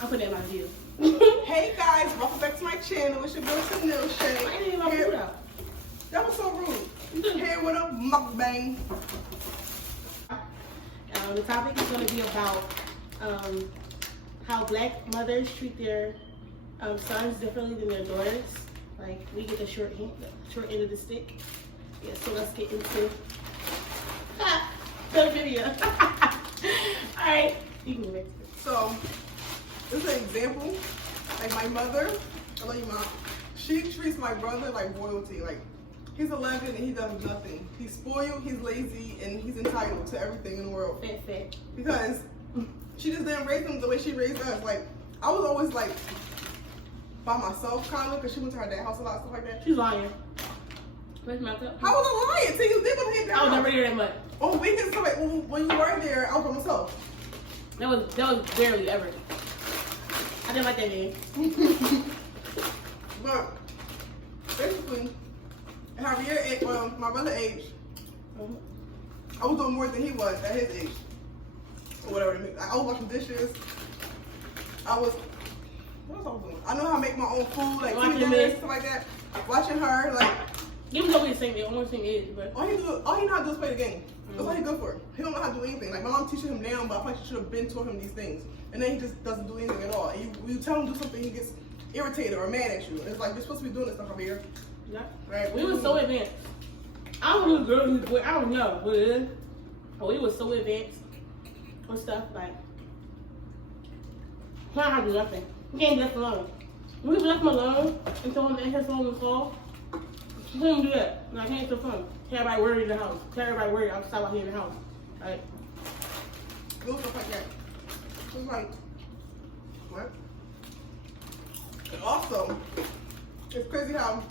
I'll put that in my video. Hey guys, welcome back to my channel. It's your girl Chanel Shay. I didn't even food out. That was so rude. Here with a mukbang. The topic is going to be about how black mothers treat their sons differently than their daughters. Like, we get the short end of the stick. Yeah, so let's get into the video. Alright, you can mix it. So, this is an example. Like my mother, I love you, Mom. She treats my brother like royalty. Like, he's 11 and he does nothing. He's spoiled, he's lazy, and he's entitled to everything in the world. Fit. Because she just didn't raise him the way she raised us. Like, I was always like by myself, kind of, because she went to her dad's house a lot, stuff like that. She's lying. Where's my cup? How was I lying? Till you did go to his dad's I was house. never here that much. Oh, we can tell, like, when you were there, I was by myself. That was barely ever. I didn't like that name. But basically, at Javier's age, well, my brother's age, I was doing more than he was at his age, or whatever. I was washing dishes. What else I was doing? I know how to make my own food, like Watching dinners, me. stuff like that. Watching her, like. Even though we're the same age, almost the same age, but All he know how to do is play the game. That's all he's good for. He don't know how to do anything. Like, my mom teaches him now, but I probably should have been taught him these things. And then he just doesn't do anything at all. And you tell him to do something, he gets irritated or mad at you. And it's like, you're supposed to be doing this stuff over here. yeah. Right? We were so advanced. I don't know who's girl who's boy, I don't know, but we were so advanced with stuff like I don't have to do nothing. We can't be left alone. We left him alone until him and his phone was called. She couldn't do that. Like, he ain't so fun. Can't everybody worry in the house. Can't everybody worry outside out here in the house. Like, Little stuff like that. It's like, what? And also, it's crazy how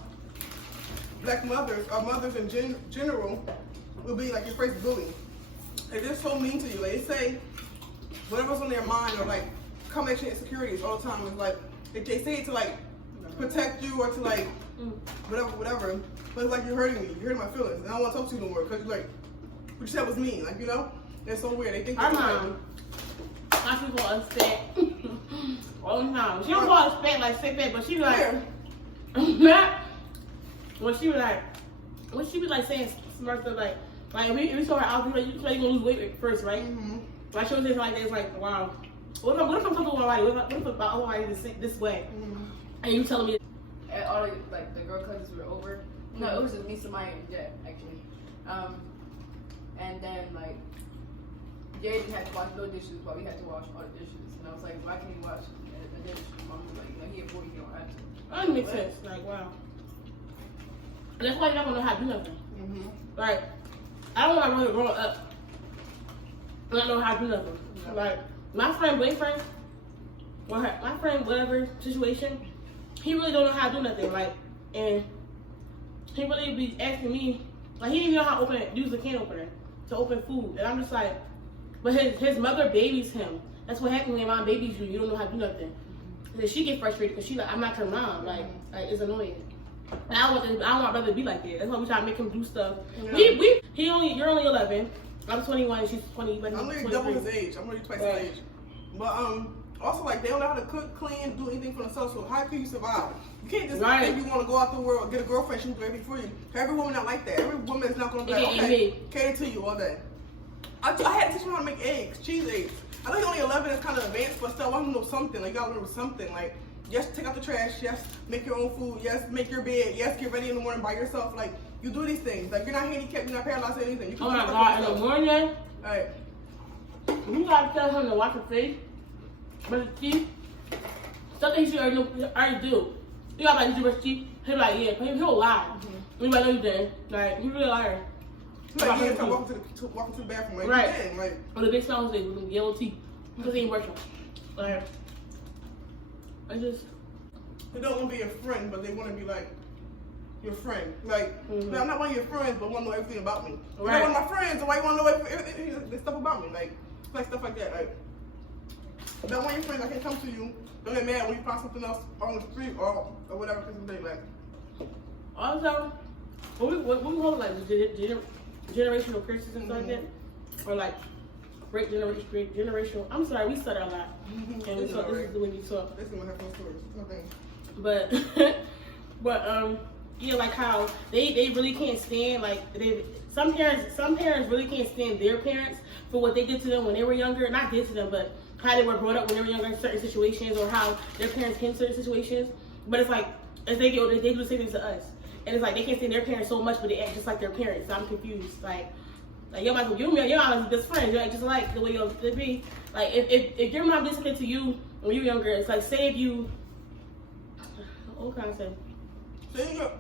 black mothers, or mothers in general, will be like your first bully. Like, they're so mean to you. Like, they say whatever's on their mind, or like come at your insecurities all the time. It's like, if they say it to like protect you or to like whatever, but it's like you're hurting me. You're hurting my feelings. And I don't want to talk to you no more because you're like, what you said was mean. Like, you know? It's so weird. They think our they're mom, my people call us fat all the time. She don't call us fat like sick fat, but she be like, when she be like saying smart stuff like if we saw her out, we like, you gonna lose weight first, right? Like, she was saying like that, it's like, wow. What if I'm talking about my life? What if about my life this way? And you telling me And all like the girl cousins were over. No, it was just me, Samaya, and Jet actually. And then like Jaden had to wash no dishes, but we had to wash all the dishes. And I was like, why can't you wash the dishes? Mom was like, no, he at 40, he don't have to. that doesn't make sense. Like, wow. That's why you're not gonna know how to do nothing. Like, I don't want my brother growing up and not know how to do nothing. Like, my friend boyfriend, my friend whatever situation, he really don't know how to do nothing. Like, and he really be asking me, like, he didn't even know how to use the can opener to open food. And I'm just like, but his mother babies him. That's what happens when mom babies you. You don't know how to do nothing. And then she get frustrated because she like, I'm not your mom. Like it's annoying. And I don't want my brother to be like that. That's why we try to make him do stuff. Yeah. You're only 11. I'm 21. She's 20. But I'm literally double his age. I'm literally twice his age. But also, like, they don't know how to cook, clean, do anything for themselves. So how can you survive? You can't just think you want to go out the world, get a girlfriend, she will do everything for you. Every woman not like that. Every woman is not going to be like, okay, cater to you all day. I had to teach him how to make eggs, cheese eggs. I know he's only 11, it's kind of advanced, but still, I want him to know something. Like, you got to remember something. Like, yes, take out the trash. Yes, make your own food. Yes, make your bed. Yes, get ready in the morning by yourself. Like, you do these things. Like, you're not handicapped, you're not paralyzed or anything. You can oh my God, in the morning, right. You got to tell him to wash his face, brush his teeth. Something he should already do. You got to brush his teeth. He'll be like, yeah, he'll lie. You might know you did. Like, he really liar. Like, yeah, if I walk to the bathroom, like, right. Dang, like, with a big smile with yellow teeth. Because he ain't brushing. Like, I just. They don't want to be your friend, but they want to be like your friend. Like, I'm not one of your friends, but want to know everything about me. You're not one of my friends, so why you want to know everything stuff about me? Like stuff like that. Like, if not one of your friends, I can't come to you. Don't get mad when you find something else on the street or whatever. Like, also, when we hold like generational curses and stuff like that, or like break generational. I'm sorry, we stutter a lot. And we talk, this is the way we talk. This is my headphone stories. Okay. But yeah, like how they really can't stand like some parents really can't stand their parents for what they did to them when they were younger. Not did to them, but how they were brought up when they were younger in certain situations, or how their parents came to certain situations. But it's like as they get older, they do the same thing to us. And it's like they can't stand their parents so much, but they act just like their parents. So I'm confused. Like your mom, your mom is best friends. You're like just like the way you'll be. Like if your mom did something to you when you were younger, it's like say if you. What can I say? So you got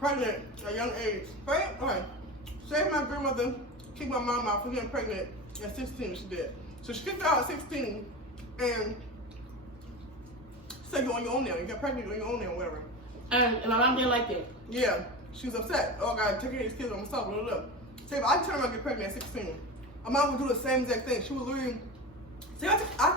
pregnant at a young age, right? Okay. Say my grandmother kicked my mom out for getting pregnant at 16. She did. So she kicked her out at 16, and said you're on your own now. You got pregnant, you're on your own now, whatever. And my mom didn't like that. Yeah, she was upset. Oh God, take care of these kids on myself. Blah, blah, blah. Say if I turn around and get pregnant at 16, my mom would do the same exact thing. She would literally. See, I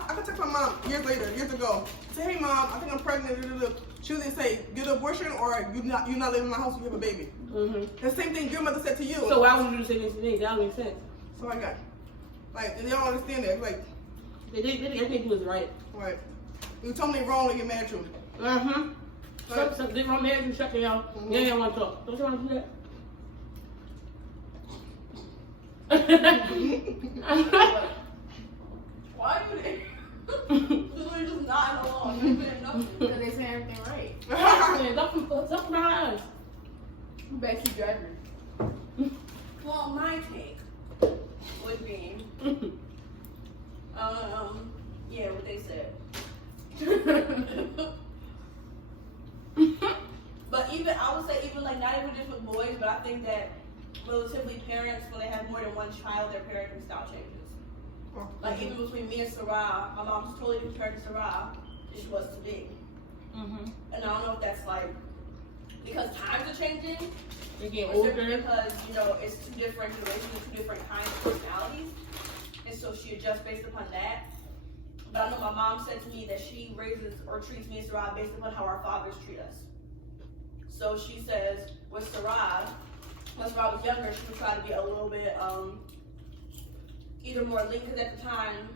could text my mom years ago. Say, hey mom, I think I'm pregnant. Blah, blah, blah. She would say, get an abortion, or you're not living in my house. You have a baby. Mm-hmm. The same thing your mother said to you. So why would you do the same thing to me? That don't make sense. So I got, like, and they don't understand that. Like, everything was right. Right. You told me they wrong, they get mad at you. Mm-hmm. Right. So they wrong, mad, you shut me out. Mm-hmm. They don't want to talk. Don't you want to do that? Why are you there? You're just nodding along. You're doing nothing. Because they say everything right. Talk about us. Backseat driver. Well, my take would be, yeah, what they said. But even, I would say, even like, not even just with boys, but I think that relatively parents, when they have more than one child, their parenting style changes. Like even between me and Sarah, my mom's totally different parent to Sarah than she was to me. Mm-hmm. And I don't know if that's like because times are changing, They get or older. because it's two different generations, two different kinds of personalities, and so she adjusts based upon that. But I know my mom said to me that she raises or treats me and Sarah based upon how our fathers treat us. So she says with Sarah, when Sarah was younger, she would try to be a little bit either more lenient, because at the time,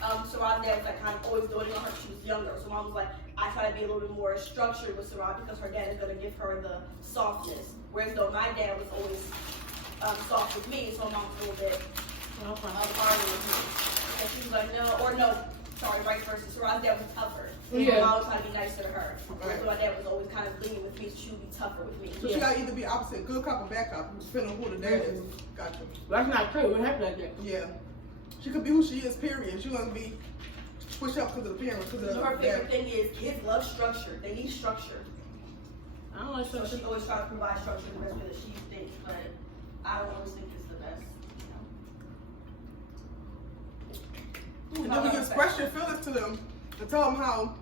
Sarah's dad was like kind of always doting on her. She was younger, so mom was like, I try to be a little bit more structured with Sarah because her dad is going to give her the softness. Whereas though my dad was always soft with me, so mom's a little bit harder with me. And she was like, vice versa. Sarah's dad was tougher. Yeah. My mom was trying to be nicer to her. Right. So my dad was always kind of lenient with me, so she would be tougher with me. So she got to either be opposite, good cop or bad cop, depending on who the dad is. Gotcha. That's not true. What happened like that? Yeah. She could be who she is, period. She wants to be pushed up because of the parents. Her favorite thing is kids love structure. They need structure. I don't like structure. So she always tries to provide structure in the best way that she thinks, but I don't always think it's the best. And then when you express your feelings to them and tell them how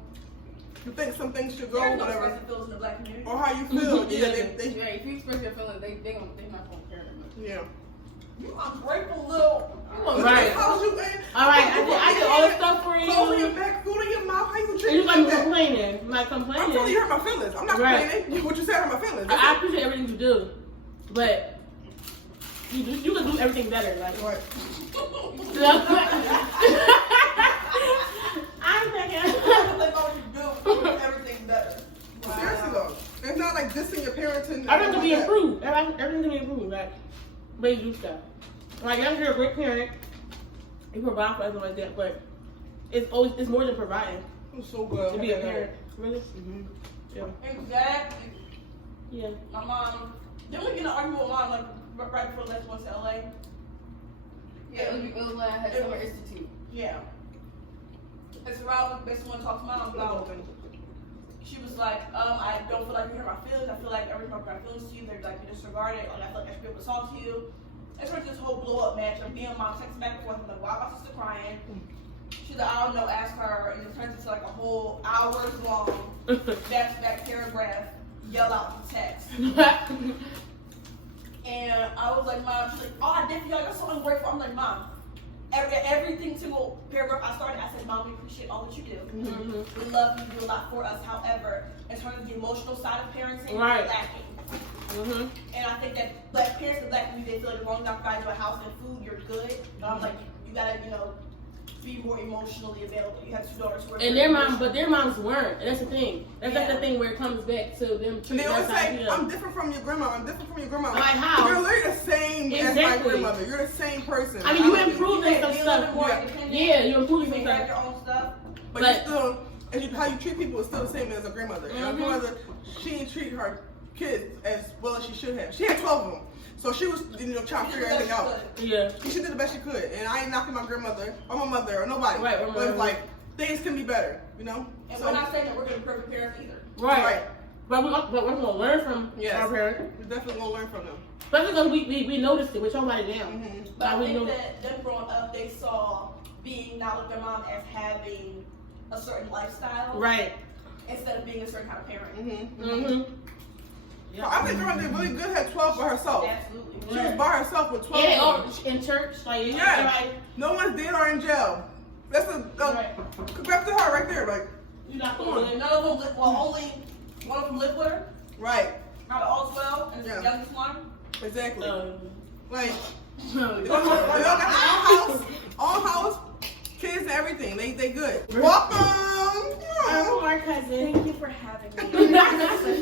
you think some things should go, There's no whatever. expressive feelings in the black community. Or how you feel. Yeah, if you express your feelings, they not gonna care that much. Yeah. You ungrateful little. Right. How's you, man? All right, I did all this stuff for you. Clothes on your back, food in your mouth. How you And treat you me like like that? complaining. I'm like I'm complaining. telling you, hurt my feelings. I'm not Right. complaining. What you said hurt my feelings. I appreciate everything you do, but you can do everything better. Like, Right. I'm thinking. Everything better. Wow. Seriously though, it's not like dissing your parents and Everything can be improved. Everything can be improved. Like, way you do stuff. Like, you're a great parent. You provide for us and like that, but it's more than providing. I'm so glad To be a parent. Really? Mm-hmm. Yeah. Exactly. Yeah. My mom. Didn't we get in an argument with mom like right before Les went to LA? Yeah, it was when I had Summer Institute. Yeah. And so I basically want to talk to mom about. She was like, I don't feel like you hurt my feelings. I feel like every time I bring my feelings to you, they're like you disregard it. Like I feel like I should be able to talk to you. It turned this whole blow up match of me and mom texting back and forth. I'm like, why am I sister crying? She's like, I don't know, ask her. And it turns into like a whole hours long back-to-back paragraph yell out the text. And I was like, Mom, she's like, oh, I did feel like I'm so ungrateful. I'm like, Mom, everything single paragraph I started, I said, Mom, we appreciate all that you do. Mm-hmm. We love you, you do a lot for us. However, in terms of the emotional side of parenting, right. we're lacking. And I think that black parents and black community, they feel like as long as I provide you a house and food, you're good. Like, you gotta, be more emotionally available. You have 2 daughters who are and their moms weren't. And that's the thing. That's the thing where it comes back to them. And they always say, I'm different from your grandma. I'm different from your grandma. Like how? You're literally the same as my grandmother. You're the same person. I mean, you improving some stuff. Yeah, you improving some You stuff. have your own stuff. But you still, how you treat people is still the same as a grandmother. And a grandmother, she didn't treat her kids as well as she should have. She had 12 of them. So she was, trying to figure everything out. Yeah. She did the best she could. And I ain't knocking my grandmother or my mother or nobody. Right. But it's like, things can be better, And we're not saying that we're going to be perfect parents either. Right. But we're going to learn from our parents. We're definitely going to learn from them. Especially because we noticed it. We told about it now. But I think that them growing up, they saw being not with their mom as having a certain lifestyle. Right. Instead of being a certain kind of parent. Yeah. I think grandma did really good, had 12 by herself. Absolutely. She was by herself with 12. Yeah, in church. Like, right. No one's dead or in jail. That's congrats to her right there. Like, you're not going to. None of them, only one of them lived with her. Right. Out of all 12, and the youngest one. Exactly. Like, they all got all house, kids and everything. They good. Welcome. Our cousin. Thank you for having me. Such an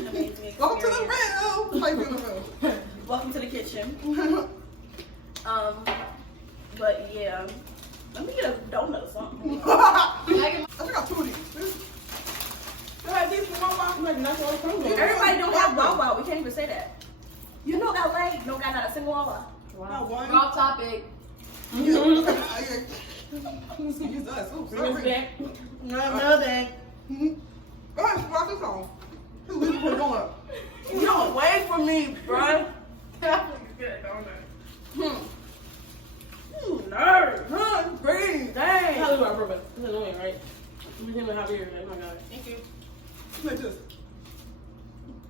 amazing experience. Welcome to the room. Like in the room. Welcome to the kitchen. But yeah, let me get a donut or something. I got 2 of these. They have these from Wawa. Everybody don't have Wawa. We can't even say that. You know LA don't got not a single Wawa. Wow. Wrong topic. Use us. Ooh, sorry. No, that. Go ahead, rock this on. Who's put it on? You don't wait for me, bro. Nerd. Huh? Green. Dang. How do I prove it? It's annoying, right? You can how weird. Oh my god. Thank you. Like this.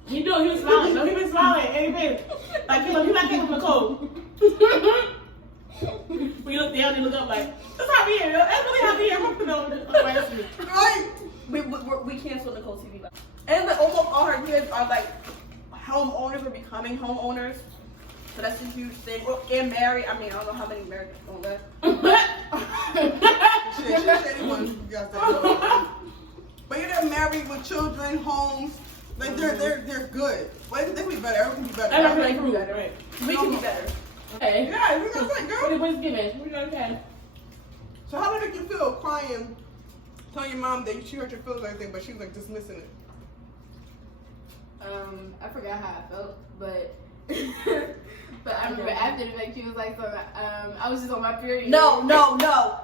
He was smiling. No, he was smiling. Anything. Like, you not getting from the cold. When you look down and look up like, that's how we here. That's really how we here. I'm going to put Right. We canceled Nicole TV. And almost all her kids are like homeowners or becoming homeowners. So that's a huge thing. And married. I mean, I don't know how many married people left. But you're they're married with children, homes. Like they're good. Well, they can be better. Everything can be better. Everything can be better. Right. We can be better. Okay. Yeah, we got that, girl. What's given? We okay. So how did it make you feel crying, telling your mom that she hurt your feelings and everything, but she was like dismissing it? I forgot how I felt, but but I remember after the fact she was like, so I was just on my period. No.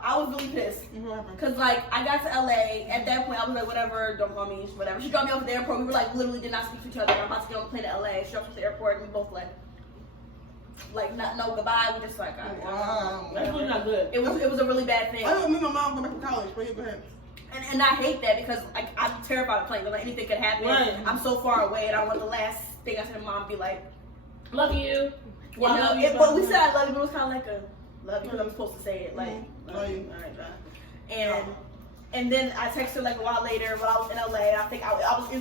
I was really pissed. Cause like I got to LA. At that point, I was like, whatever, don't call me, whatever. She dropped me off at the airport. We were like literally did not speak to each other. I'm about to get on the plane to LA. She dropped us at the airport, and we both like not no goodbye. We just like, wow, that's really not good. It was a really bad thing. I don't mean my mom go back to college, but yeah, go ahead. And I hate that because I'm terrified of playing. Like anything could happen. Right. I'm so far away, and I want the last thing I said to mom be like, love you. Well, I love you. But we said I love you, but it was kind of like a love you because I'm supposed to say it. Like, love you. All right, bye. And then I texted her like a while later when I was in LA. I think it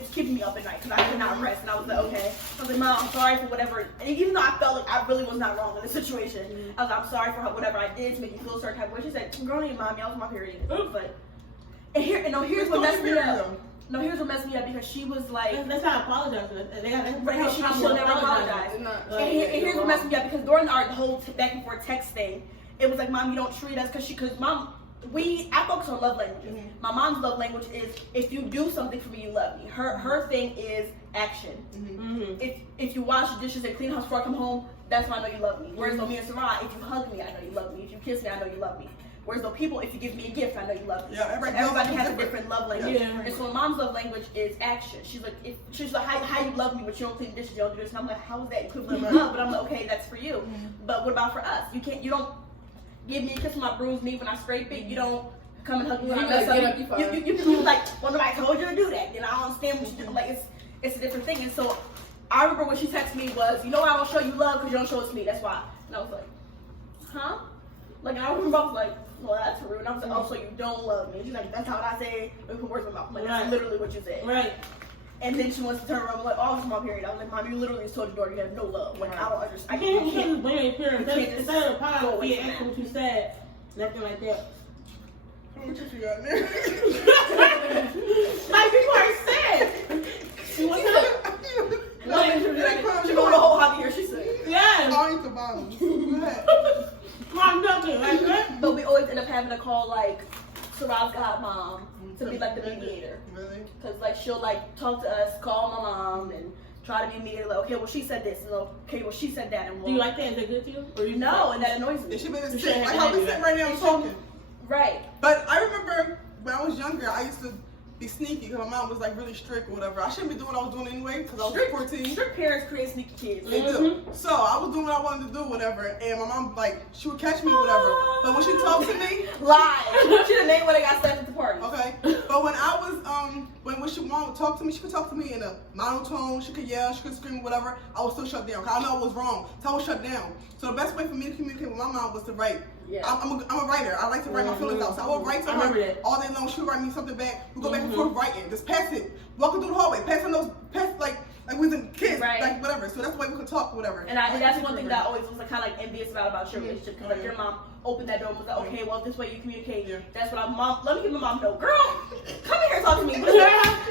was keeping me up at night because I could not rest. And I was like, okay. I was like, Mom, I'm sorry for whatever. And even though I felt like I really was not wrong in the situation, I was like, I'm sorry for whatever I did to make you feel a certain type of way. She said, girl, ain't mommy, I was on my period. But here's what messed me up. No, here's what messed me up because she was like, that's not apologize. Right, she'll never apologize. And here's what messed me up because during our whole back and forth text thing, it was like, Mom, you don't treat us because Mom. I focus on love languages. Mm-hmm. My mom's love language is if you do something for me, you love me. Her thing is action. Mm-hmm. If you wash the dishes and clean the house before I come home, that's when I know you love me. Whereas though me and Sarah, if you hug me, I know you love me. If you kiss me, I know you love me. Whereas though people, if you give me a gift, I know you love me. Yeah, everybody has a different love language. Yeah. And so my mom's love language is action. She's like, how you love me, but you don't clean the dishes, you don't do this. And I'm like, how is that equivalent of love? But I'm like, okay, that's for you. Mm-hmm. But what about for us? You don't give me a kiss on my bruised knee when I scrape it. You don't come and hug me when I mess up. You like, well, nobody told you to do that. Then I don't understand what you do. Like, it's a different thing. And so I remember when she texted me was, you know why I don't show you love? Because you don't show it to me. That's why. And I was like, huh? Like, and I remember I was like, well, that's rude. And I was like, oh, so you don't love me. And she's like, that's how I say it. We put words in my mouth. Like, that's literally what you said. Right. And then she wants to turn around and like, oh, it's my period. I was like, Mom, you literally just told your daughter you have no love. Like, I don't understand. I can't just blame your parents. You can't It's just not a problem go to away be from asking what you said. Nothing like that. What you got there? Like people are sad. She was She go the whole hobby here, she said. yeah. I'll eat the bottom. Go ahead. I'm joking. Like that. But we always end up having to call, like, Sarah's godmom to be, like, the mediator. Really? Because, like, she'll, like, talk to us, call my mom, and try to be mediator. Like, okay, well, she said this. And, okay, well, she said that. And Do you like that? Is that good to you? Or you No, and that annoys And me. she made us You sit. shouldn't Like have how to we do sit that. right now and talking. Right. But I remember when I was younger, I used to be sneaky because my mom was like really strict or whatever. I shouldn't be doing what I was doing anyway because I was 14. Strict parents create sneaky kids. They do. So I was doing what I wanted to do, whatever. And my mom, like, she would catch me or whatever. But when she talked to me, Lie. She done made when they got stuff at the party. okay. But when I was, when she mom would talk to me, she could talk to me in a monotone. She could yell, she could scream, whatever. I would still shut down. Cause I know I was wrong. So I was shut down. So the best way for me to communicate with my mom was to write. Yeah. I'm a writer. I like to write my feelings out. So I would write to I remember her that. all day long. She would write me something back. We go back and forth writing. Just pass it. Walking through the hallway, passing those, like we was in kids, Right. like whatever. So that's the way we could talk, whatever. And that's one thing that I always was like, kind of like envious about your relationship. Because like Yeah. your mom opened that door and was like, okay, well, this way you communicate. Yeah. That's what let me give my mom no. Girl, come in here and talk to me.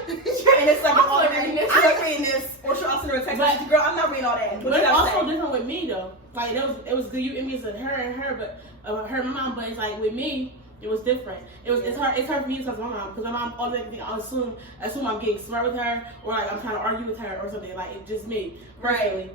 And it's like, I'm not reading this. I'm not reading this. Or she'll send her a text message. Girl, I'm not reading all that. What But did it's I also say? different with me though. Like it was good. You envious of her and her, but her and my mom. But it's like with me, it was different. It's hard for me because my mom. Because my mom always think I assume I'm getting smart with her or like I'm trying to argue with her or something. Like it's just me, Right.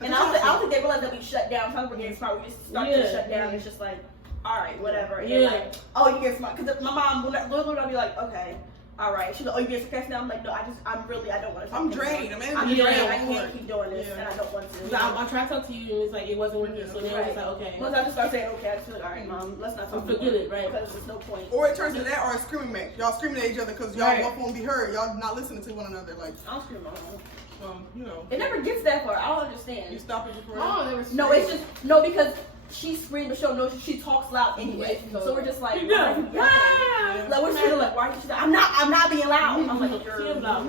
And I don't think they realize that we shut down. Sometimes we're getting smart. We just start to shut down. It's just like, all right, whatever. And like, oh, you get smart. Because my mom, literally, I'll be like, okay, all right. She's like, oh, you get sarcastic now? I'm like, no, I don't want to. I'm drained. I'm drained. drained. I can't keep doing this, Yeah. and I don't want to. So I tried to talk to you and it's like it wasn't working. So then I was like, okay. Once I just start saying, okay, I just feel like, all right, mom, let's not talk Forget it, right? Because there's no point. Or it turns to that, or a screaming match. Y'all screaming at each other because y'all Right. both won't be heard. Y'all not listening to one another. Like, I don't scream at my mom. you know. It never gets that far. I don't You understand. stop it before. Oh, there was No, it's just because she screamed, but she'll know she talks loud anyway. Yeah. So we're just like, Yeah. why are you yelling? Like we're sitting like, why are you? I'm not being loud. I'm like, She you're was loud.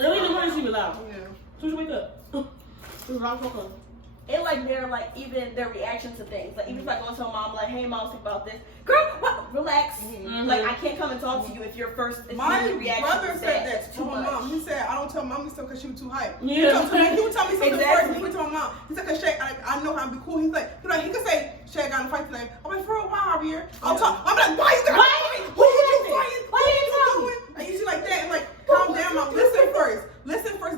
Early in the morning, she was loud. Yeah. So she wake up. She was loud talking. And like even their reaction to things. Like even if I go and tell mom like, hey mom, think about this. Girl, what? Relax. Mhm. Like I can't come and talk to you if your My reaction brother is said that it's to my mom. He said, I don't tell mommy stuff because she was too hype. Yeah. He would tell me something Exactly. first. He would tell my mom. He said, cause Shay, I know how to be cool. He's like, he could say, Shay got in a fight today. I'm like, for a while, Javier. I'm like, why you got in a fight? Who you fighting? What you doing? And you see like that, and like, calm down, mom. Listen first,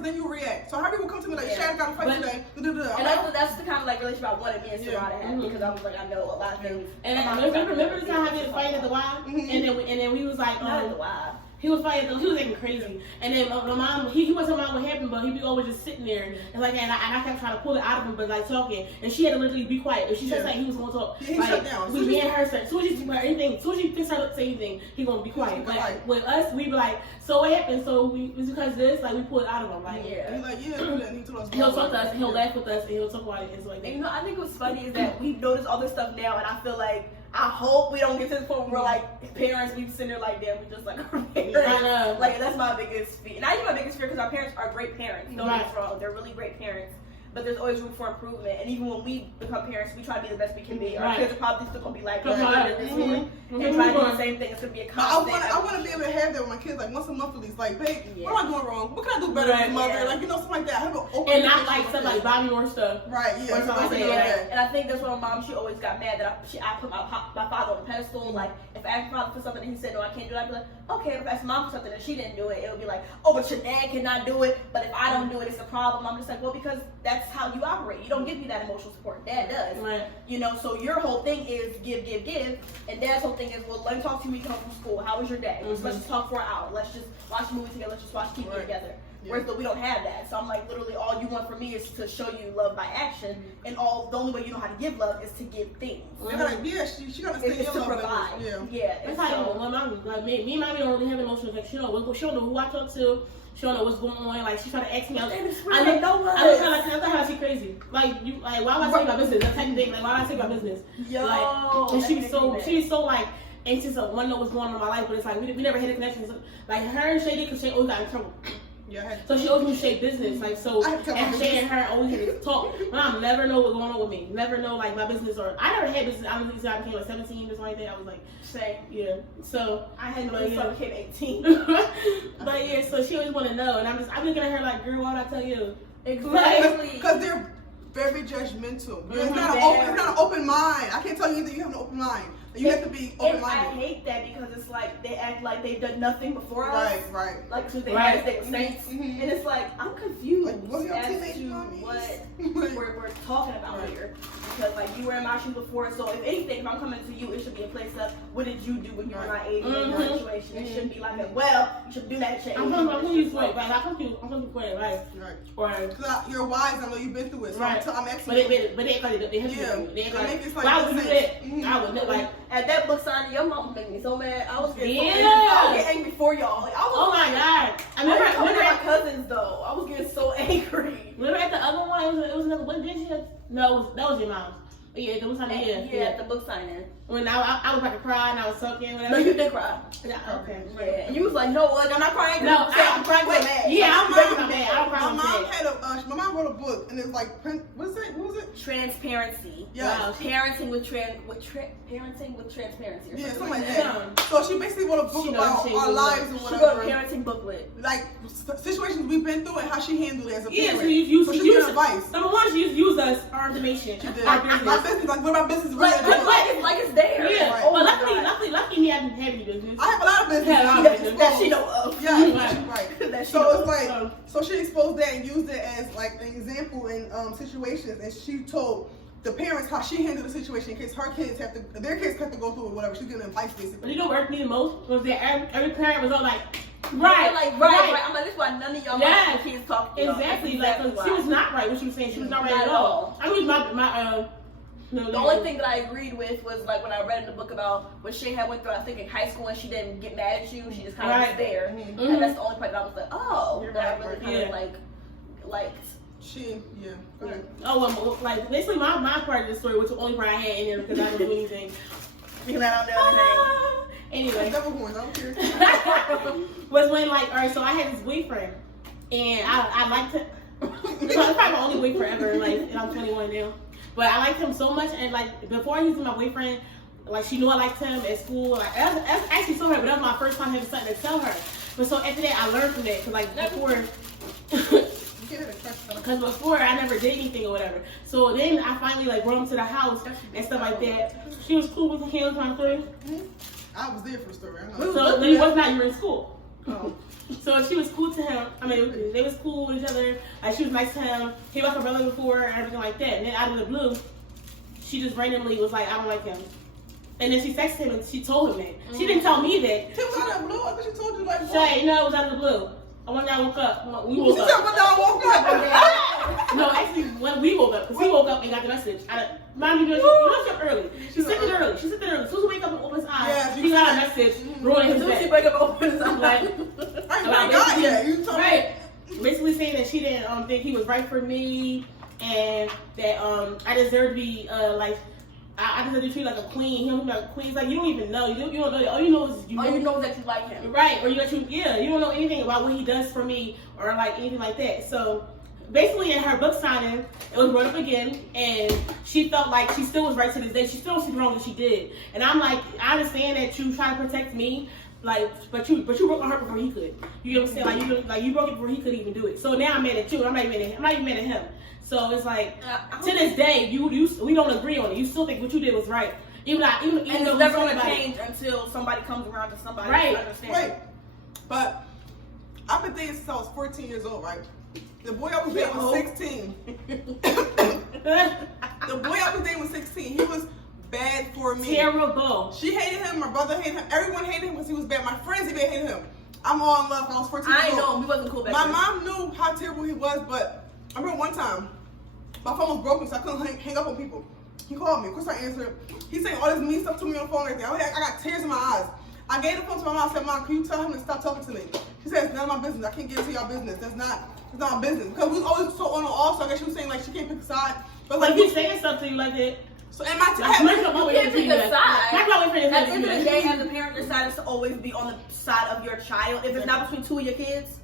then you react. So Harvey would come to me like, Shay got in a fight today. And that's the kind of like relationship I wanted me and Sarah to have because I was like, I know a lot of things. And remember the time I did fight at the Y? And then we was like, Not at the Y. he was fighting, he was acting crazy. And then my mom, he wasn't mind what happened, but he'd be always just sitting there and like, and I kept trying to pull it out of him, but like talking, and she had to literally be quiet. If she said something, he was gonna talk. He like, shut down. Me and her said, as soon as she thinks her to say anything, he gonna be quiet. But with us, we be like, so what happened? So it's because of this, like we pull it out of him, like And he's like, yeah, do that. And he told us. he'll talk to us, and he'll laugh with us, and he'll talk about it. It's like And you know, I think what's funny is that we notice all this stuff now, and I feel like I hope we don't get to the point where we're like parents. We sit there like, damn, we just like our parents. I know. Like that's my biggest fear. And I think my biggest fear because our parents are great parents. Don't get Right. us wrong; they're really great parents. But there's always room for improvement. And even when we become parents, we try to be the best we can be. Our Right. kids are probably still gonna be like, Right. this one, and try to do the same thing. It's gonna be a I constant. want to be able to have that with my kids, like once a month at least. Like, babe, Yeah. what am I doing wrong? What can I do better as a mother? Yeah. Like, you know, something like that. I have an open and not like relationship stuff with like Bobby Moore stuff. Right, yeah. Or something like something that. And I think that's why my mom, she always got mad that I put my father on a pedestal. Like, if I asked my father for something and he said, no, I can't do it, I'd be like, okay. If I asked mom for something and she didn't do it, it would be like, oh, but your dad cannot do it. But if I don't do it, it's a problem. I'm just like, well, because that's how you operate. You don't give me that emotional support. Dad does. Right. You know, so your whole thing is give. And dad's whole thing is, well, let me talk to you when you come home from school. How was your day? Let's just talk for an hour. Let's just watch a movie together. Let's just watch TV Right. together. Yeah. Whereas though we don't have that. So I'm like, literally all you want from me is to show you love by action. And the only way you know how to give love is to give things. They're like, yeah, she got to stay It's in to love provide. language. Yeah. That's And how so, my mom, like me and mommy don't really have emotional connection. She don't know who I talk to. She don't know what's going on. Like she trying to ask me. I look how she crazy. Like you, like why would I say my business? That type of thing. Like why would I say my business? Yo, Like, and she was that. so like anxious to want to know what's going on in my life. But it's like we never had a connection. So, like her and Shady, because Shady always got in trouble. Yeah. So she always knew Shay business, like so. I had to tell And my Shay and business. her always had to talk. Mom never know what's going on with me. Never know like my business or I never had business. I don't think so. I became like 17 or something like that. I was like, Same. yeah. So I had no Until I idea. became 18. But yeah, so she always want to know, and I'm looking at her like, girl, why would I tell you? Exactly. Because they're very judgmental. It's Mhm. not it's not an open mind. I can't tell you that you have an open mind. You have to be open And I minded. hate that because it's like they act like they've done nothing before us. Right, right. Like since they Right. had they were saints, Mhm. and it's like I'm confused Like, what are your as teenage to mommies? what we're talking about Right. here. Because like you were in my shoes before, so if anything, if I'm coming to you, it should be a place of what did you do when you were my age in your Mhm. situation. It shouldn't be like a, well, you should do that shit. I'm from you sweat, right? I'm from you sweat, right? Right. Or Because you're wise. I know you've been through it. So Right. I'm asking but you. they have to Yeah. do it. They They like, make it like why would you do that? Mhm. I would know, like, At that book signing, your mom was making me so mad. I was getting so Yeah. angry. I was getting angry for y'all. Like, I was oh my god! I I remember remember my cousins though. I was getting so angry. Remember at the other one, it was another. What did she have? No, that was your mom. But yeah, there was something here. Yeah, at the book signing. When I was about to cry and I was soaking. Whatever. No, you did cry. Yeah, okay. Yeah, and you was like, no, like I'm not crying. No, I'm crying wait, with mad. Yeah, I'm My breaking mom- my bad. I don't cry My when mom I'm had my mom wrote a book, and it's like, what was it? Transparency. Yeah. Wow. Parenting with parenting with transparency. Or Yeah, something something like that. that. So she basically wrote a book She knows about she our was lives like- and She wrote whatever. a parenting booklet. Like situations we've been through and how she handled it as a Yeah, parent. so you so use she gave advice. Number one, she used us our information. She did. Our My business. business, like what my business really Like, about. like it's there. Yeah, Right. Oh but my God. luckily me, I didn't have any business. I have a lot of business. Yeah, a lot of That, business. that she know of. Yeah, Right. right. That she So know it's of. like, so she exposed that and used it as like an example in situations, and she told the parents how she handled the situation in case their kids have to go through it, whatever. She's giving advice But basically. you know what irked me the most was that every parent was all like, Right, right, right. I'm like, this is why none of y'all Yes. want kids talk to y'all. Exactly, That's like, 'cause why. she was not right what she was saying. She was not right at all. I mean, The only thing that I agreed with was like when I read in the book about what Shay had went through, I think in high school, and she didn't get mad at you. She just kind of Right. was there, Mhm. and that's the only part that I was like, oh, You're that I right, really right, kind yeah. of liked. Go ahead. Oh, well, like basically my part of the story, which was the only part I had in there because I don't do anything. Because I don't know Anyway, Double horns, I don't care. was when like, all right, so I had this boyfyriend, and I liked him. It's probably my only boyfriend ever, like, and I'm 21 now. But I liked him so much, and like before he was my boyfriend, like she knew I liked him at school. Like I actually told her, but that was my first time having something to tell her. But so after that, I learned from that, cause like before. Because before I never did anything or whatever. So then I finally like brought him to the house and stuff like that. She was cool with the kids on story. I was there for the story. I know. So then it was not you were in school. Oh. So she was cool to him. I mean, they was cool with each other. Like she was nice to him. He was her brother before and everything like that. And then out of the blue, she just randomly was like, I don't like him. And then she texted him and she told him that. She didn't tell me that. It was out of the blue. I thought she told you like. Shay, no, it was out of the blue. One day I woke up. We woke She up. said when I woke up. No, actually, when we woke up, because he woke up and got the message. Mind you, she's up early. She slept in early. She slept in early. As soon as he wake up and open his eyes, Yes, he got a message ruining As his soon as she day. wake up and open his eyes, Like, I ain't got yet. You told me. right. Basically saying that she didn't think he was right for me, and that I deserve to be like. I deserve to be treated like a queen. He don't treat me like a queen. It's like you don't even know. You don't know that. All you know is all you know is that you like him. right, or you don't know anything about what he does for me or like anything like that. So basically, in her book signing, it was brought up again, and she felt like she still was right to this day. She still sees wrong that she did, and I'm like, I understand that you try to protect me, like, but you broke my heart before he could. You know what I'm saying? Like you broke it before he could even do it. So now I'm mad at you. I'm not even mad at him. So it's like to this day, we don't agree on it. You still think what you did was right, even And though it's you never told going to somebody- change until somebody comes around to somebody Right. to understand. Wait, but I've been dating since I was 14 years old, right? The boy I was dating was 16. The boy I was dating was 16. He was bad for me. Terrible. She hated him. My brother hated him. Everyone hated him because he was bad. My friends even hated him. I'm all in love. I was 14 years I old. know him. He wasn't cool back My then. mom knew how terrible he was, but I remember one time, my phone was broken, so I couldn't hang up on people. He called me. Of course, I answered. He's saying all this mean stuff to me on the phone right there. I got tears in my eyes. I gave the phone to my mom. I said, Mom, can you tell him to stop talking to me? She said, it's none of my business. I can't get into your business. It's not my business. Because we was always so on and off, so I guess she was saying, like, she can't pick a side. But, Like he's saying stuff to you like that. so in my You can't pick a side. That's my boyfriend At the end of the day, is as a parent, your side is to always be on the side of your child. If it's not between two of your kids,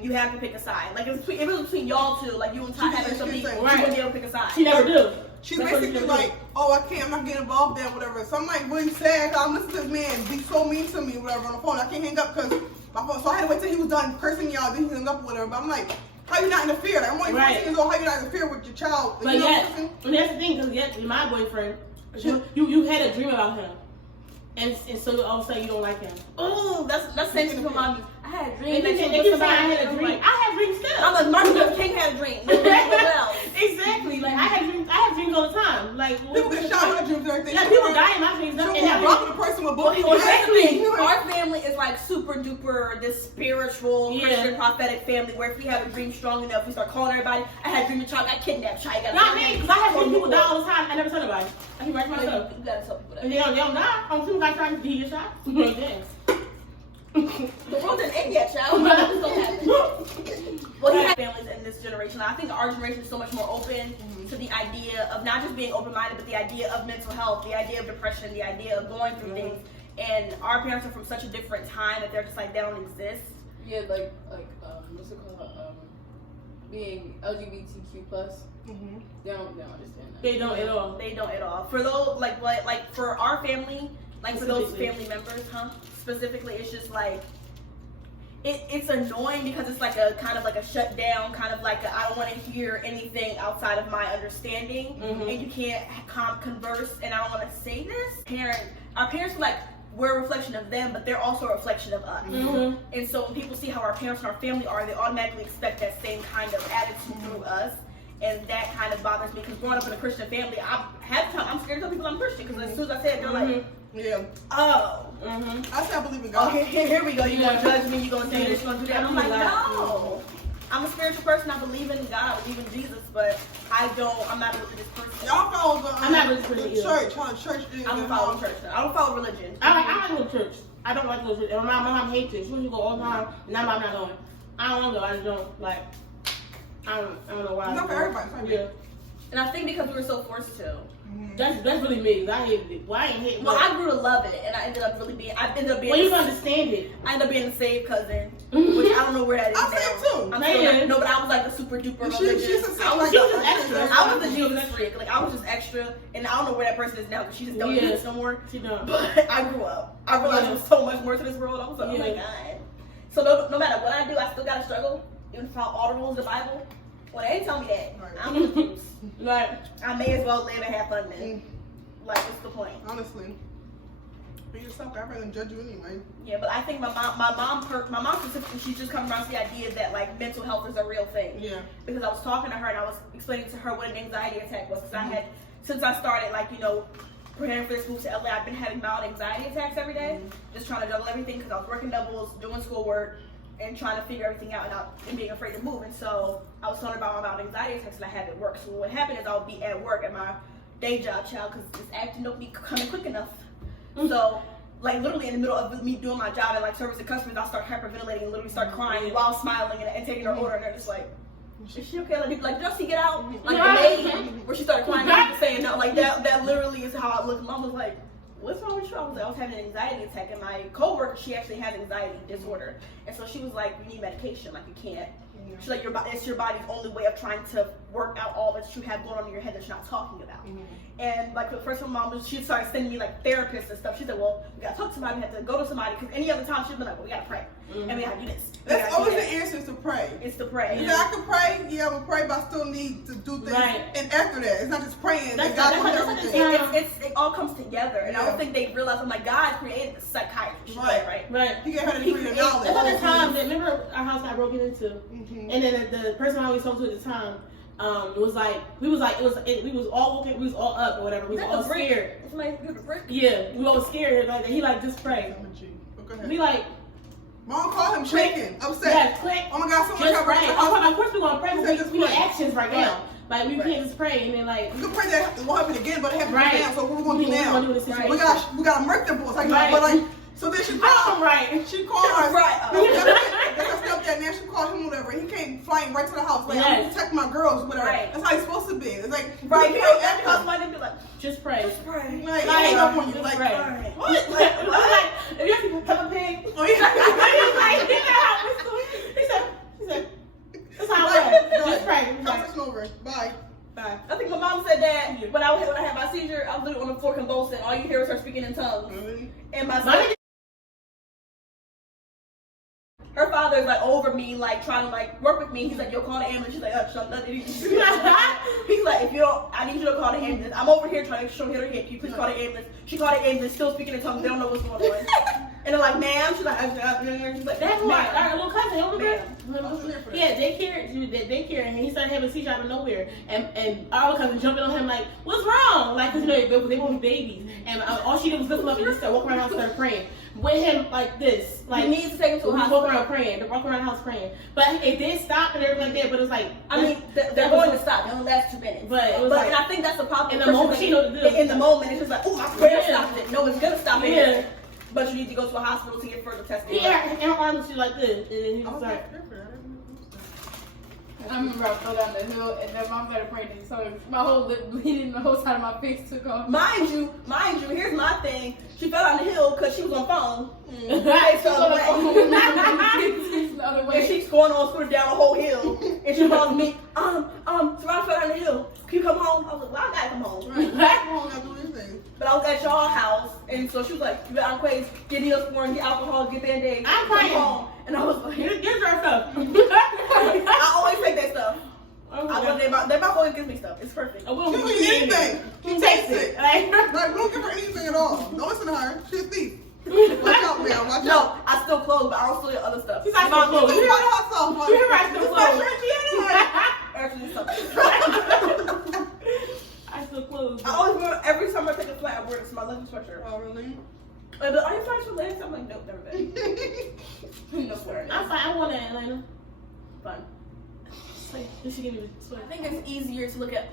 you have to pick a side. Like if it was between y'all two, like you and Ty having something, you wouldn't be able to pick a side. She never do. She's basically like, oh, I can't, I'm not getting involved there, whatever. So I'm like really sad, cause I'm listening to this man be so mean to me, whatever, on the phone. I can't hang up because my phone, so I had to wait till he was done cursing y'all, then he hung up, whatever. But I'm like, how you not interfere? Like, I'm only 14 years old, how you not interfere with your child? But you know yes, and that's the thing, because yes, my boyfriend, you had a dream about him. And so all of a sudden you don't like him. Oh, that's same thing for mommy. I had a dream. And you I had a dream. I have dreams still. I'm like Martin Luther King had a dream. Well. Exactly. Like I have dreams all the time. Like people get shot in their dreams and everything. Yeah, people die in my dreams. And that blocking the person with books. Exactly. Our family is like super duper this spiritual Christian prophetic family where if we have a dream strong enough, we start calling everybody. I had a dream of child got kidnapped. Not me, because I have seen people die all the time. I never tell anybody. I can write myself. You gotta tell people that. And they don't die. I'm too guys trying to be your shot. The world didn't end yet, child. But still happening. Well, he had families in this generation. I think our generation is so much more open to the idea of not just being open-minded, but the idea of mental health, the idea of depression, the idea of going through things. And our parents are from such a different time that they're just like, they don't exist. Yeah, like what's it called? Being LGBTQ plus. They don't understand that. They don't at all. They don't at all. For those like for our family, like for those family members, specifically, it's just like it's annoying because it's like a kind of like a shutdown, kind of like I don't want to hear anything outside of my understanding, and you can't converse. And I don't want to say this. Our parents are like, we're a reflection of them, but they're also a reflection of us. And so when people see how our parents and our family are, they automatically expect that same kind of attitude through us. And that kind of bothers me because growing up in a Christian family, I'm scared to tell people I'm Christian because as soon as I say it, they're like, yeah. Oh. I say I believe in God. Okay, here we go. You're going to judge me. You're going to say this. You're going to do that. And I'm like, no. I'm a spiritual person. I believe in God. I believe in Jesus, but I'm not a religious person. Y'all follow I'm not the church. Church is. I'm a follow church. I don't follow religion. I like to go to church. I don't like to go to church. And my mom hates it. She wants to go all the time. And I'm not going. I don't want to go. I just don't. Like, I don't know why. It's not for everybody. Yeah. And I think because we were so forced to. That's really me. I hated it. Well, I ain't hate it. Well, I grew to love it, and I ended up being. Well, you understand it. I ended up being the saved cousin, which I don't know where that is I now. saved too. I'm still like, no, but I was like the super duper religious. I was just extra. I was the Jesus freak. Like I was just extra, and I don't know where that person is now because she just don't do this no more. She don't. But I grew up. I realized there was so much more to this world. I was like, oh my god. So no matter what I do, I still gotta struggle, even follow all the rules of the Bible. Well, they didn't tell me that. I'm confused. Like, I may as well live and have fun then. Like, what's the point? Honestly, be yourself. I'd rather judge you anyway. Yeah, but I think my mom specifically, she's just coming around to the idea that like mental health is a real thing. Yeah. Because I was talking to her and I was explaining to her what an anxiety attack was. Because I had, since I started like preparing for this move to LA, I've been having mild anxiety attacks every day, just trying to juggle everything because I was working doubles, doing schoolwork, and trying to figure everything out and being afraid to move. And so I was talking about my mild anxiety attacks that I had at work. So what happened is I would be at work at my day job, child, because this acting don't be coming quick enough. So, like, literally in the middle of me doing my job and like servicing customers, I'll start hyperventilating and literally start crying while smiling and taking her order, and they're just like, is she okay? Let me like, Justy, get out. Like the maid, where she started crying and saying no, like that literally is how I looked. Mom was like, what's wrong with you? I was having an anxiety attack, and my coworker, she actually has anxiety disorder, and so she was like, you need medication, like you can't. She's like, it's your body's only way of trying to work out all that you have going on in your head that you're not talking about. And like the first time she started sending me like therapists and stuff. She said, well, we gotta talk to somebody, we have to go to somebody, because any other time she'd be like, well, we gotta pray, and we gotta do this. That's always the answer, is to pray. It's to pray. Yeah, I can pray. Yeah, I will pray, but I still need to do things. Right. And after that, it's not just praying. That's God what does everything. It all comes together, and I don't think they realize. I'm like, God created the psychiatrist, right? He gave her the degree of knowledge. That's the time that, remember our house got broken into, and then the person I always talked to at the time was like, we was all woken, we was all up or whatever, we was all scared. Somebody do the brick. Yeah, we all scared like that. He like, just pray. We like, Mom called him shaking, upset. Yeah, click. Oh my God, someone Just got pray. right. Of course we're gonna pray, but we need actions right now. Like we can't just pray and then like. We can pray that it won't happen again, but it happened now. So what we're gonna do now? We gotta murk them boys. Like, but like, so then she called. She called us. That's her stepdad. Now she called him whatever. He came flying right to the house. Like, I'm protecting my girls, whatever. That's how he's supposed to be. It's like, right. He don't act up like be like, just pray. Just pray. Like, hang up on you. Like, what? Like, if you have to have a pig. He said, her father is like over me, like trying to like work with me. He's like, yo, call the ambulance. She's like, shut up. He's like, if you don't, I need you to call the ambulance. I'm over here trying to show her here. Can you please call the ambulance? She called the ambulance, still speaking in tongues. They don't know what's going on. And they're like, ma'am. She's like, she's like, That's why our little cousin, Yeah. daycare, and he started having a seizure out of nowhere, and our other cousin jumping on him like, what's wrong? Like, cause you know they both babies, and all she did was lift him up and just start walking around the house, start praying with him like this, like you need to take him to a hospital. Walking around praying, they walk around the house praying, but it did stop and everything like that. But it was like, I mean, they're going to stop. They only last 2 minutes. But it was like, and I think that's the problem. In the moment, she knows to do. In the moment, it's just like, oh, my prayer stopped it. No, it's gonna stop it. Yeah. But you need to go to a hospital to get further testing. Yeah, and her arm was like this, and then he was like. I remember I fell down the hill and then mom started praying, so my whole lip bleeding, the whole side of my face took off. Mind you, here's my thing. She fell down the hill because she was on phone. Right, So the other way. and she's going on scooter down the whole hill. And she calls me, so I fell down the hill. Can you come home? I was like, well, I gotta come home. Right. But I was at y'all house, and so she was like, you got quiz, get Neosporin, get alcohol, get Band-Aid. I'm come praying. home. And I was like, Get her stuff. I always take that stuff. They're my always gives me stuff. It's perfect. I will She don't eat anything. She takes it. Like, Like, we don't give her anything at all. Don't listen to her. She's a thief. Watch out, man. Watch No, out. I still clothes, but I don't steal your other stuff. She's like, still clothes. She's about herself. Like, You're right, still it's clothes. not churchy anyway. Actually, something. I still clothes. I always wear, every time I take a flight, I wear this, my leather sweatshirt. Oh, really? Like, are you flying to Atlanta? I'm like, nope, never been. No swearing. I'm fine. I want to Atlanta. Fun. Like, she give me the sweater. I think it's easier to look at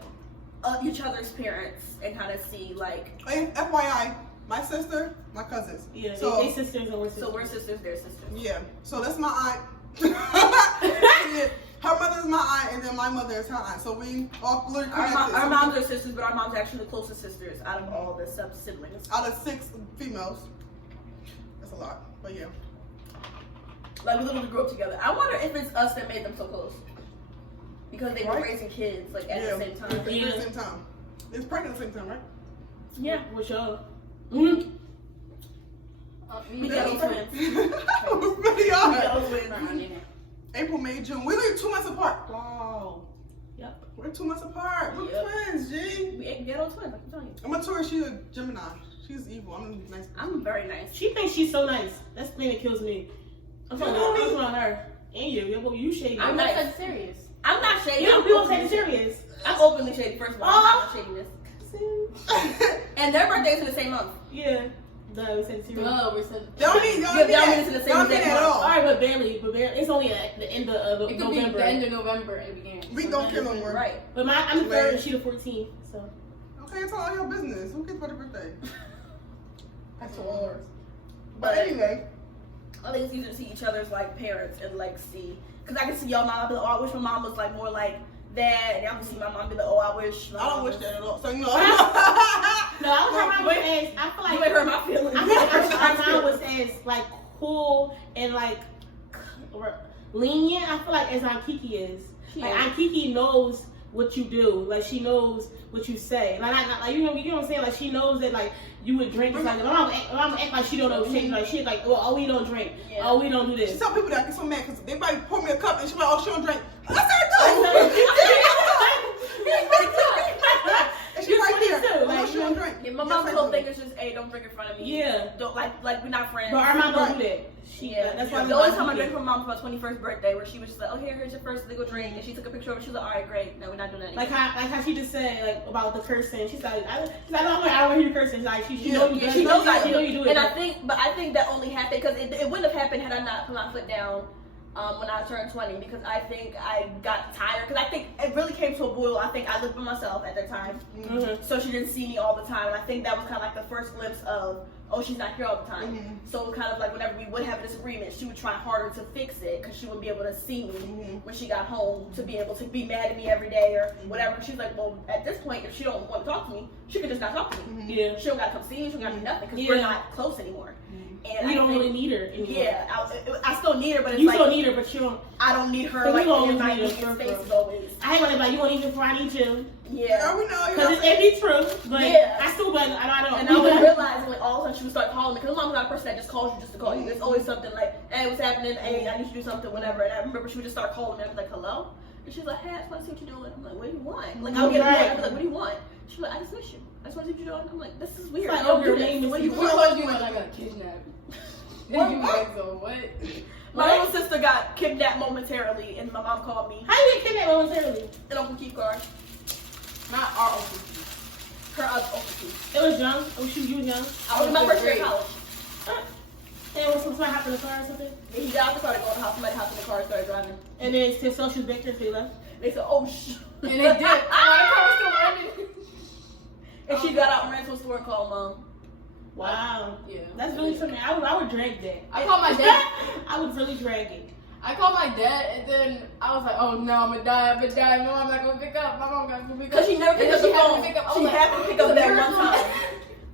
each other's parents and kind of see, like, FYI, my sister, my cousins. Yeah, So, they sisters and we're sisters. so we're sisters, they're sisters. yeah. So that's my aunt. Yeah. Her mother is my aunt, and then my mother is her aunt. So we all literally connected. Our moms are sisters, but our moms are actually the closest sisters out of all the sub-siblings. Out of 6 females. That's a lot, but yeah. Like, we literally grew up together. I wonder if it's us that made them so close. Because they were raising kids, like, at the same time. At the same time. It's pregnant at the same time, right? Yeah. With y'all. We Me got too. twins. We really are. Ghetto twins. April, May, June. We're like 2 months apart. Wow. Yep. We're 2 months apart. We're Yep. twins, G. We ain't ghetto twins, like I'm telling you. I'm a Taurus, she's a Gemini. She's evil. I'm a nice. I'm very nice. She thinks she's so nice. That's the thing that kills me. I'm talking about her. And you shady. I'm nice. not serious. I'm not shady. You don't people take it serious. I'm openly shady, first of all. I'm not shadiness. See? And their birthdays in the same month. Yeah. No, we said it serious. No, we said Don't mean Yeah, they don't mean it's in the same Don't mean day. that at all. Alright, but barely. It's only at the end of it could November. be the end of November and it began. We don't care no more. Right. But I'm the 3rd and she the 14th. So. Okay, it's all your business. Who cares about the birthday? That's all. But anyway. I think it's easier to see each other's like parents and like see, cause I can see y'all mom. I be like, oh, I wish my mom was like more like that, and I can see my mom be like, oh, I wish. I don't wish that at all. So, no. No, I was her mom was as, I feel like You ain't hurt my feelings. I feel like our mom was as like cool and like lenient. I feel like as Aunt Kiki is. Like Aunt Kiki knows what you do. Like she knows what you say. Like you know what I'm saying? Like she knows that like you would drink. It's like my mom act like she don't know shit. Like shit like oh we don't drink. Yeah. Oh we don't do She this. tell people that I get so mad because they might pour me a cup and she's like, oh, she don't drink. I said, and she's right there. too. Oh, no, she don't drink. Yeah, my mom's whole thing is just, hey, don't drink in front of me. Yeah. Don't like we're not friends. But our mom don't do that. Yeah, that's why the only time I drank from my mom was my 21st birthday, where she was just like, "Oh, here's your first legal drink," and she took a picture of it. She was like, "All right, great. No, we're not doing that." Like how she just said like about the cursing. She's like, I don't hear you cursing. Like she know you. She knows I she know do. you do it. And I think that only happened because it wouldn't have happened had I not put my foot down when I turned 20. Because I think I got tired. Because I think it really came to a boil. I think I lived by myself at that time, so she didn't see me all the time. And I think that was kind of like the first glimpse of, oh, she's not here all the time. So kind of like whenever we would have a disagreement, she would try harder to fix it because she wouldn't be able to see me when she got home to be able to be mad at me every day or whatever. She was like, well, at this point, if she don't want to talk to me, she could just not talk to me. Yeah. She don't got to come see me. She don't got to do nothing because we're not close anymore. And you don't really need her anymore. Yeah, I still need her, but it's you like still need her, but you don't. I don't need her But like you don't in my always need immediate her, spaces bro. always. I hate when they're like, you won't need her before I need you. Yeah. we know. Because it be true, but Yeah. I still, but I don't. And I was realizing like all of a sudden she would start calling me because I'm not a person that just calls you just to call you. There's always something like, hey, what's happening? Hey, I need you to do something, whatever. And I remember she would just start calling me. I'd be like, hello? And she was like, hey, I just want to see what you're doing. I'm like, what do you want? Like, I'll get annoyed. I'd be like, what do you want? She's like, I just miss you. I just want to see what you're doing. I'm like, this is weird. It's like, I don't oh, do your this. name is- What do you What want? was you when I got kidnapped? What? You guys go, what? My little sister got kidnapped momentarily, and my mom called me. How you get kidnapped momentarily? An Uncle Keith car. Not our Uncle Keith. Her Uncle Keith. It was young. Oh, shoot, you was young. I was in my first year of Great. college. And when somebody hopped in the car or something, And he got out the car to go in the house. Somebody hopped in the car and started driving. and then his social victor, so he left. They said, oh, shit. And they did. The car was still running. And she got out and ran to a store and called mom. Wow. Yeah. That's really something. I would drag that. I called my dad. I would really drag it. I called my dad, and then I was like, "Oh no, I'm gonna die! My mom not gonna pick up. My mom got to pick up." Because she never picked up the phone. She like, happened to pick up that one time.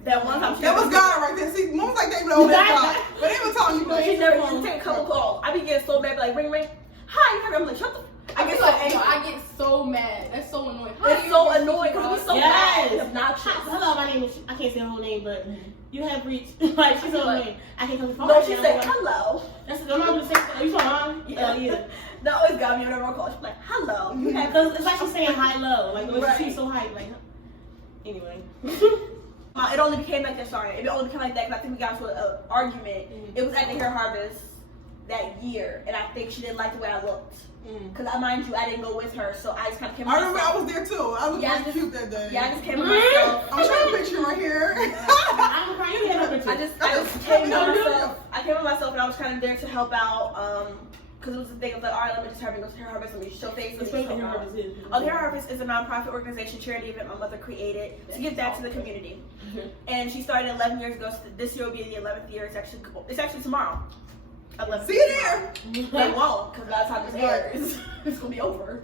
That one time. That was God right there. See, mom's like they know that God, but they were telling you. No, she never even take a couple calls. I be getting so mad, like ring ring. Hi, you heard me? I'm like, shut the. I get so angry. I get so mad. That's so annoying. It's so annoying because we so Yes. loud and obnoxious. Hello, my name is. I can't say her whole name, but you have reached. Like she's her whole name. I can't come to phone. No, she said hello. That's the mom just say. You saw mom? Yeah. That always got me whenever I call. She's like, hello. You have Because it's like she's saying high low. Like when Right. she's so high, like. Anyway. It only became like that. Sorry, it only became like that because I think we got into an argument. It was at the hair harvest that year, and I think she didn't like the way I looked. Because mind you, I didn't go with her, so I just kind of came. I remember I was there too. I was really cute that day. Yeah, I just came with myself. I'm showing a picture right here. I'm crying. You can have a picture. I just came with myself. I came with myself, and I was kind of there to help out. Because it was the thing. I was like, all right, let me just have you go to Hair Harvest. Let me show face. Let me show Hair out. Harvest is. Oh, Hair Harvest is a nonprofit organization, charity event my mother created to give back to the community. And she started 11 years ago. So this year will be the 11th year. It's actually tomorrow. 11th. See you there. They won't, because by the time this airs, it's gonna be over.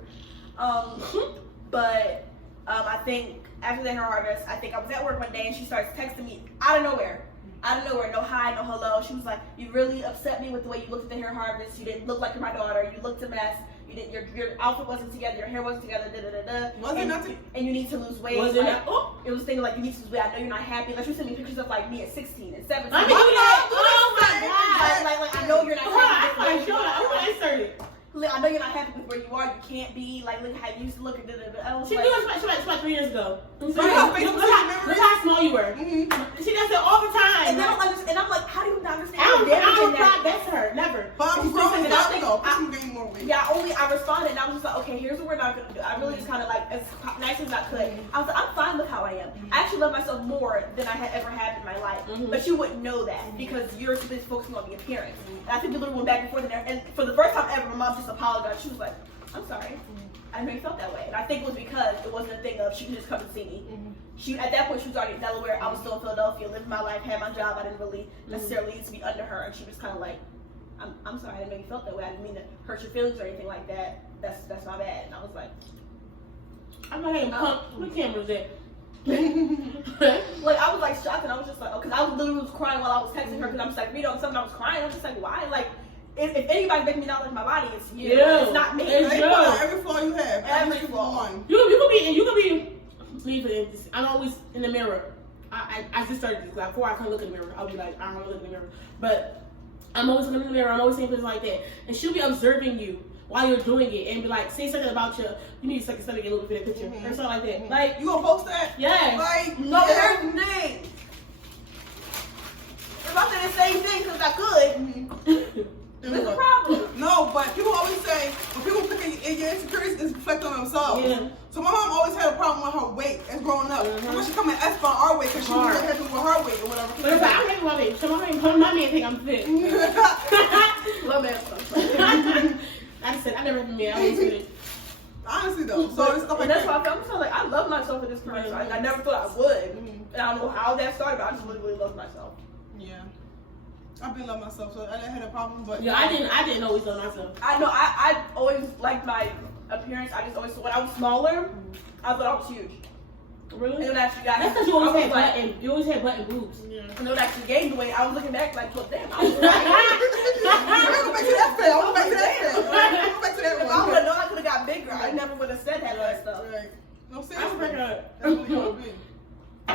But I think after the Hair Harvest, I think I was at work one day and she starts texting me out of nowhere. No hi, no hello. She was like, "You really upset me with the way you looked at the Hair Harvest. You didn't look like you're my daughter. You looked a mess. You didn't. Your outfit wasn't together. Your hair wasn't together. Da da da da. Was it nothing? And you need to lose weight. Was it like, not? Oh. It was things like you need to lose weight. I know you're not happy. Like she sent me pictures of like me at 16 and 17. I mean, you like, oh my god. Like I know you're not happy. I want to insert it. I know you're not happy with where you are. You can't be like look how you used to look at I was She like, knew it was like 3 years ago. Look her face was how small you were. She does it all the time. and then I'm like, how do you not understand? I the don't damage in cry. that? That's her. Never. But I'm growing up though. I'm gaining more weight. Yeah, I responded and I was just like, okay, here's what we're not gonna do. I really just kind of like as nice as I could. I was like, I'm fine with how I am. I actually love myself more than I had ever had in my life. But you wouldn't know that because you're supposed to focusing on the appearance. And I think the little went back and forth in there. And for the first time ever, my mom just apologized. She was like, I'm sorry. I know you felt that way. And I think it was because it wasn't a thing of she could just come and see me. She at that point she was already in Delaware. I was still in Philadelphia, living my life, had my job. I didn't really necessarily need to be under her. And she was kind of like, I'm sorry, I didn't know you felt that way. I didn't mean to hurt your feelings or anything like that. That's my bad. And I was like, I'm like, hey, punk, what camera's that? like I was like shocked and I was just like, oh, because I was literally crying while I was texting her because I'm just like, Rita, something I was crying. I was just like, why? Like, if anybody's making me not like my body, it's you. It's not me. It's They you. put out every flaw you have. Every Every flaw. one. You could be. I'm always in the mirror. I just started this. Like, before I can look in the mirror, I'll be like, I don't want to look in the mirror. But I'm always looking in the mirror. I'm always saying things like that, and she'll be observing you while you're doing it, and be like, say something about you. You need to suck your stomach and look at a picture or something like that. Like, You gonna post that? yes. Like No, here's the thing. If I say the same thing because I could, there's a problem. No, but people always say when people think your insecurities is reflect on themselves. Yeah. So my mom always had a problem with her weight as growing up. And when she come in S by our weight because she was happy with her weight or whatever. But if I'm happy with my baby, so my man think I'm fit. Love man. I just said I never been mad. I always did it. Honestly though, so it's stuff like And that's that. why I'm so like I love myself at this point. Like, I never thought I would, and I don't know how that started, but I just really love myself. Yeah. I've been loving myself, so I didn't have a problem. But Yeah, I didn't always love myself. I know I always liked my appearance. I just always when I was smaller, I thought I was huge. Really? And it actually got. That's because you always had butt and you always had butt and boobs. And it actually gained the weight. I was looking back like, well, damn. I was I'm going back to that fail. I'm going back to that fail. I'm going back to that If I one. would have known I could have got bigger, I never would have said that kind of stuff. Right. No, I'm seriously. freaking out. That's what you want to be.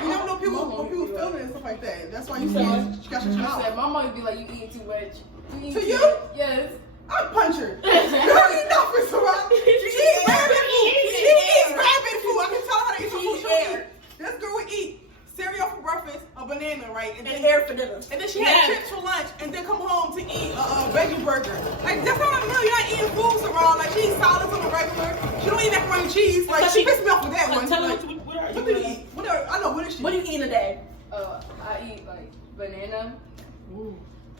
You never know people, what people feel and stuff like that. That's why you said you got your I mouth. said, my mom would be like, you eating too much. eating To too you? much. Yes. I'll punch her. You don't eat nothing, Sarah. She eats rabbit food. She eats rabbit food. I can tell her how to eat some food. She don't eat. This girl would eat cereal for breakfast, a banana, right? And hair for dinner. And then she had chips for lunch, and then come home to eat a veggie burger. Like, that's not a meal. You're not eating food, Sarah. Like, she eats salads on the regular. She don't eat macaroni and cheese. Like, she pissed me off with that one. Tell Like, me what are what do you eat? What are, I know, what is she? What do you eat in a day? I eat like banana.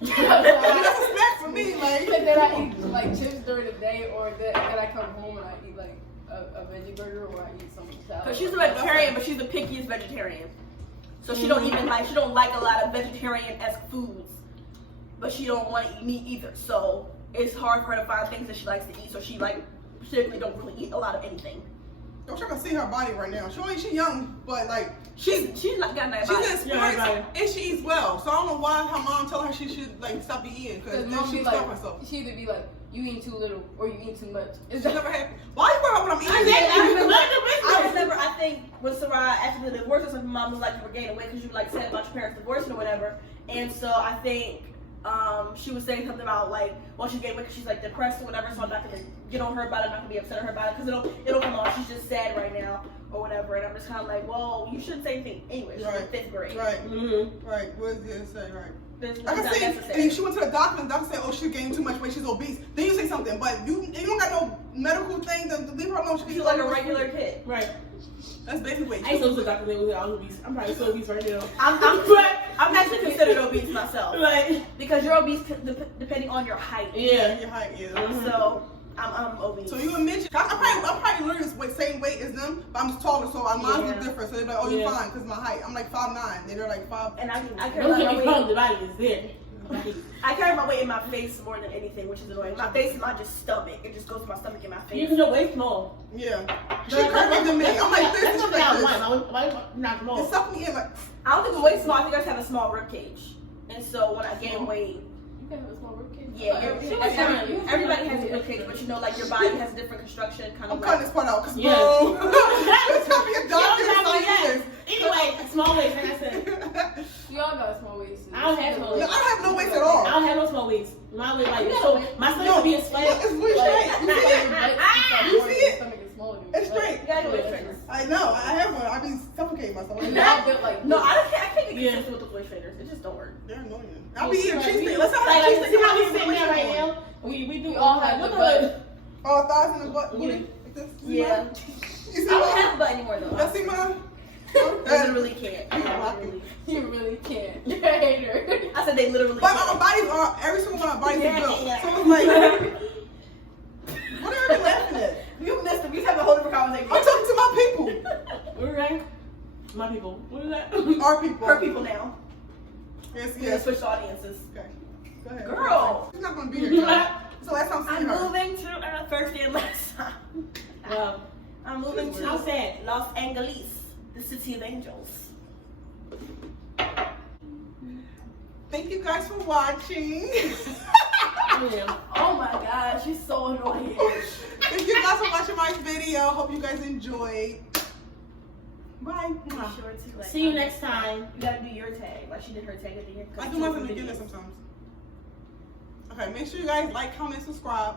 That's a snack for me. Like, And then I eat like chips during the day, or then I come home and I eat like a veggie burger, or I eat some salad. Because she's a vegetarian, but she's the pickiest vegetarian. So she don't even like, she don't like a lot of vegetarian-esque foods. But she don't want to eat meat either. So it's hard for her to find things that she likes to eat. So she like, specifically don't really eat a lot of anything. I'm trying to see her body right now. She young, but like, She's not got that she's body. in sports and she eats well. So I don't know why her mom told her she should like stop eating, because then mom she be stop like, herself. she either be like, you eat too little or you eat too much. Is That that never happened. Why you worry about what I'm eating? I remember, I think when Sarah, after the divorce or something, mom was like, you were gaining weight because you like said about your parents divorcing or whatever. And so I think she was saying something about like, well, she gained weight because she's like depressed or whatever. So I'm not gonna get on her about it. I'm not gonna be upset at her about it because it'll come on. She's just sad right now or whatever. And I'm just kind of like, well, you shouldn't say anything anyway. She's in 5th grade. Right. Mm-hmm. Right. What did it say? Right. It's I can not see necessary. if she went to the doctor and the doctor said, oh, she gained too much weight, she's obese. Then you say something, but you don't got no medical thing to leave her alone. She can She's eat like a all this regular food. kid. Right. That's baby weight. I used to go to the doctor when I was obese. I'm probably so obese right now. I'm actually considered obese myself Right. because you're obese depending on your height. Yeah. Your height, yeah. Mhm. So I'm obese. So you admit, I'm probably literally the same weight as them, but I'm taller, so mine's Yeah. look different. So they're like, oh, you're Yeah. fine, because my height. I'm like 5'9", and they're like 5. And I care Don't about get my me weight. wrong, the body is there. I carry my weight in my face more than anything, which is annoying. My face is not just stomach; it just goes to my stomach and my You face. can go way small. Yeah. She curvy than me. I'm like this, and she's like this. Why not small? It sucked me in like, I don't think I'm way small. I think I just have a small rib cage, and so when I gain weight, you can have a small rib cage? yeah, everybody has a Yeah. rib cage, but you know, like your body has a different construction, kind I'm of cutting like. this part out, because Yeah. bro. It's gonna be a doctor. Yeah, so yes. Anyway, small waist, like I said. Y'all got small waist. I don't have small No, I waist. don't have no waist at all. I don't have no small waist. My waist like this. Yeah, So like- my stomach be a Look, sweat. it's really straight. You see it? You see it? It's straight. You gotta do it trainers. I know. I have one. I be suffocating myself. And y'all built like No, I can't get Yeah. consistent with the voice trainers. It just don't work. They're annoying. I'll be eating cheese steak. Let's have Like, cheese see steak. how we sitting there right now? We do We all have look the at butt. Oh, thighs in the butt. Yeah. Like this. Yeah. You see I don't mine? have a butt anymore though. Y'all see mine? I literally can't. I literally. You really can't. You're a hater. I said they literally But can't. my bodies are, every single one of my bodies Yeah, is built. yeah. So it's like, what are you laughing at? You missed it. We have a whole different conversation. I'm talking to my people. Okay. My people. What is that? Our people. Her people now. Yes, We yes. switched audiences. Okay. Go ahead. Girl. She's not going to be here, guys. So last time I'm seeing her. moving to first and last time. Wow. I'm moving How to sad. Los Angeles, the city of angels. Thank you guys for watching. Yeah. Oh my gosh, she's so annoying. Thank you guys for watching my video. Hope you guys enjoyed. Bye. Be sure to like, See you next time. You gotta do your tag, like she did her tag at the end. I do mine in the beginning sometimes. Okay, make sure you guys like, comment, subscribe.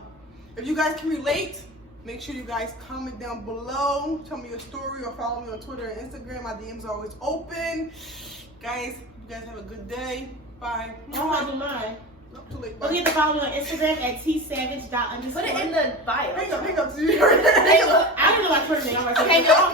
If you guys can relate, make sure you guys comment down below. Tell me your story or follow me on Twitter and Instagram. My DMs are always open. Guys, you guys have a good day. Bye. I don't want to do mine. Not too late. Don't forget to follow me on Instagram at tsavage._. Put it in the bio. Hang up to you. I don't know my Twitter name. I'm right there. Okay, no.